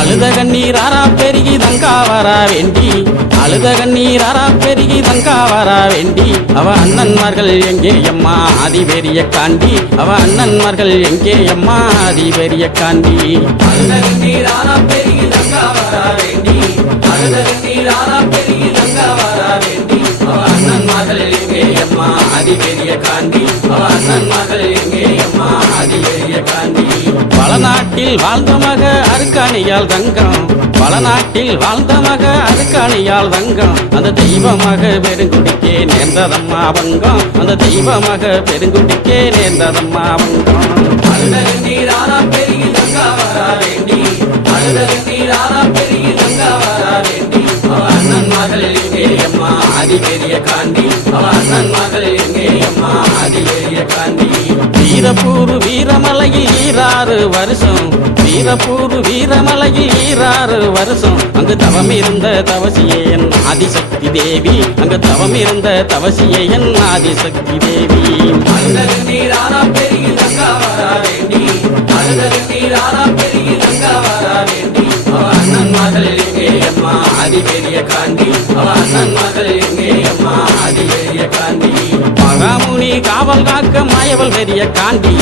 அழுத கண்ணீர் ஆறா பெருகி தங்கா வரா வேண்டி. அழுத கண்ணீர் ஆறா பெருகி தங்கா வரா வேண்டி. அவ அண்ணன்மார்கள் எங்கே அம்மா? ஆதிபெரிய காண்டி. அவ அண்ணன்மார்கள் எங்கே அம்மா? ஆதிபெரிய காண்டி. அழுத கண்ணீர் ஆறா பெருகி தங்கா வரா வேண்டி. அழுத பல நாட்டில் வாழ்ந்த மக அருக்காணியால் தங்கம். பல நாட்டில் வாழ்ந்த மக அருக்காணியால் தங்கம். அந்த தெய்வமாக பெருங்குடிக்கே நேர்ந்ததம்மா வங்கம். அந்த தெய்வமாக பெருங்குடிக்கே நேர்ந்ததம்மா வங்கம். அழுத பெருகி தங்கா வரா வேண்டி பெருகி தங்கா வரா வேண்டி அண்ணன் மகளில் எங்கே அம்மா? காண்டி. அண்ணன் மகள் எங்கே அம்மா? அதி பெரிய காண்டி. வீரப்பூர் வருஷம். வீரப்பூர் வீரமலையில் ஈராறு வருஷம். அங்கு தவம் இருந்த தவசியே என் ஆதிசக்தி தேவி. அங்கு தவம் இருந்த தவசியே என் ஆதிசக்தி தேவி. அழுதல் பெருகி தங்கா வரா வேண்டி. அழுதல் பெருகி தங்கா வரா வேண்டி. அண்ணன் மகள் எங்கே? அம்மா அதி பெரிய காண்டி. அவ அண்ணன் மகள் எங்கே? காவல் காக்க மாயவள் பெரிய காண்டி.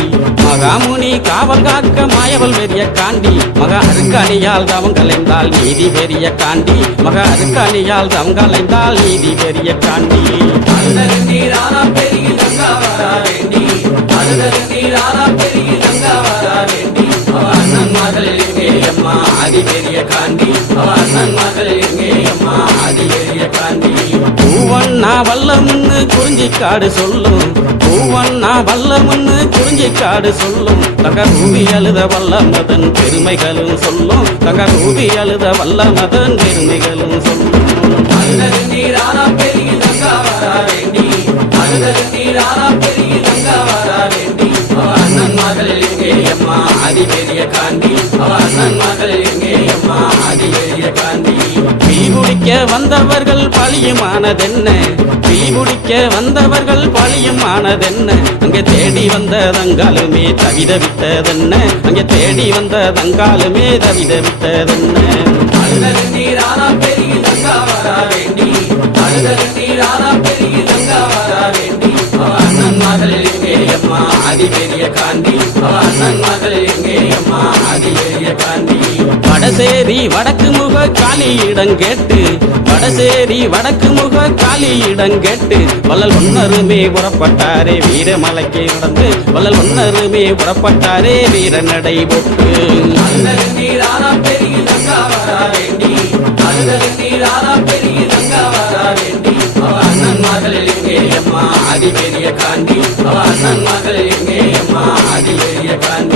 மகாமுனி காவல் காக்க மாயவள் பெரிய காண்டி. மக அருக்கணியால் தவம் கலைந்தால் நீதி பெரிய காண்டி. மக அருக்கணியால் தவம் கலைந்தால் நீதி பெரிய காண்டி. அழுதல் நீராரா பூவண்ணா வல்லமுன்னு குறிஞ்சிக்காடு சொல்லும். பூவண்ணா வல்லமுன்னு குறிஞ்சிக்காடு சொல்லும். தக ரூபி அழுத வல்லமதன் பெருமைகளும் சொல்லும். தக ரூபி அழுத வல்லமதன் பெருமைகளும் சொல்லும். அழுதல் நீராரா தங்கா வரா வேண்டி. அழுதல் நீராரா தங்கா வரா வேண்டி. அண்ணன் மகள் எங்கே அம்மா? அதி பெரிய காண்டி அண்ணன் மகள் எங்கே அம்மா? அதி பெரிய காண்டி. வந்தவர்கள் பழியுமானதென்ன? தீ குடிக்க வந்தவர்கள் பழியுமானதென்ன? அங்கே தேடி வந்த தங்காலுமே தவித விட்டதென்ன அங்கே தேடி வந்த தங்காலுமே தவித விட்டதென்ன அழுதல் தங்கா வரா வேண்டி. தங்கா வரா வேண்டி. அண்ணன் மகள் எங்கே அம்மா? அதி பெரிய காந்தி அண்ணன் மகள் எங்கே அம்மா? அதி பெரிய காந்தி வடசேரி வடக்கு முக காளியிடம் கேட்டு. வடசேரி வடக்கு முக காளியிடம் கேட்டு. வள்ளல் ஒன்னருமே புறப்பட்டாரே வீரமலைக்கு நடந்து. வள்ளல் ஒன்னருமே புறப்பட்டாரே வீர நடை போட்டு அழுதல் நீராரா அண்ணன் மகள் எங்கே அம்மா? அடி பெரிய காந்தி.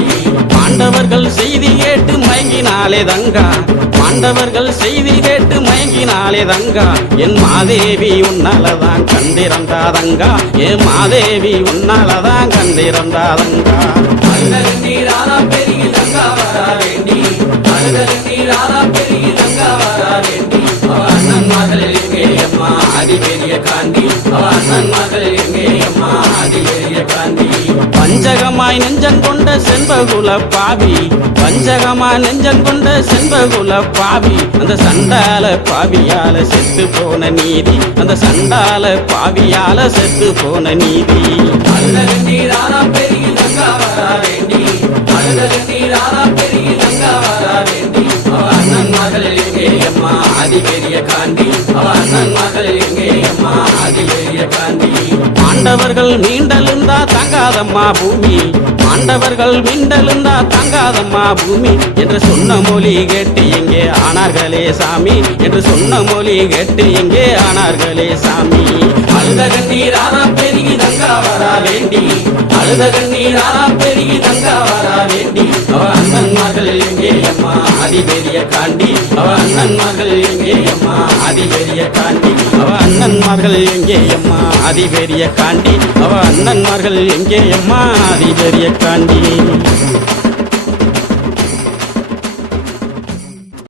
அவ பாண்டவர்கள் செய்தி கேட்டு மயங்கினாலே தங்கா. பாண்டவர்கள் செய்தி கேட்டு மயங்கினாலே தங்கா. என் மாதேவி உன்னாலதான் கண்டிருந்தாதங்கா என் மாதேவி உன்னாலதான் கண்டிருந்தாதங்கா அழுதல் நீராரா பெருகி தங்கா வரா வேண்டி. அழுதல் நீராரா தங்கா வரா வேண்டி. அண்ணன் மகள் அம்மா அதி பெரிய காண்டி. அண்ணன் மகள் வஞ்சகமாய் நெஞ்சம் கொண்ட செண்பகுல பாவி. வஞ்சகமா நெஞ்சம் கொண்ட செண்பகுல பாவி. அந்த சண்டால பாவியால செத்து போன நீதி. அந்த சண்டால பாவியால செத்து போன நீதி. அழுதல் எங்கே அம்மா அதி பெரிய காண்டி அவ அண்ணன் மகள் எங்கே அம்மா அதி பெரிய காண்டி ஆண்டவர்கள் மீண்டெழுந்தா தங்காதம்மா பூமி. ஆண்டவர்கள் மீண்டெழுந்தா தங்காதம்மா பூமி. என்று சொன்ன மொழி கேட்டு எங்கே ஆனார்களே சாமி? என்று சொன்ன மொழி கேட்டு எங்கே ஆனார்களே சாமி? அழுத கண்ணீராரா பெருகி தங்கா வரா வேண்டி. அழுத கண்ணீராரா பெருகி தங்கா வரா வேண்டி. அம்மா பெரிய காண்டி அவ அண்ணன் மகள் எங்கே அம்மா? அதி பெரிய காண்டி அவ அண்ணன்மார்கள் எங்கே அம்மா? அதி பெரிய காண்டி அவ அண்ணன்மார்கள் எங்கே அம்மா? அதி பெரிய காண்டி.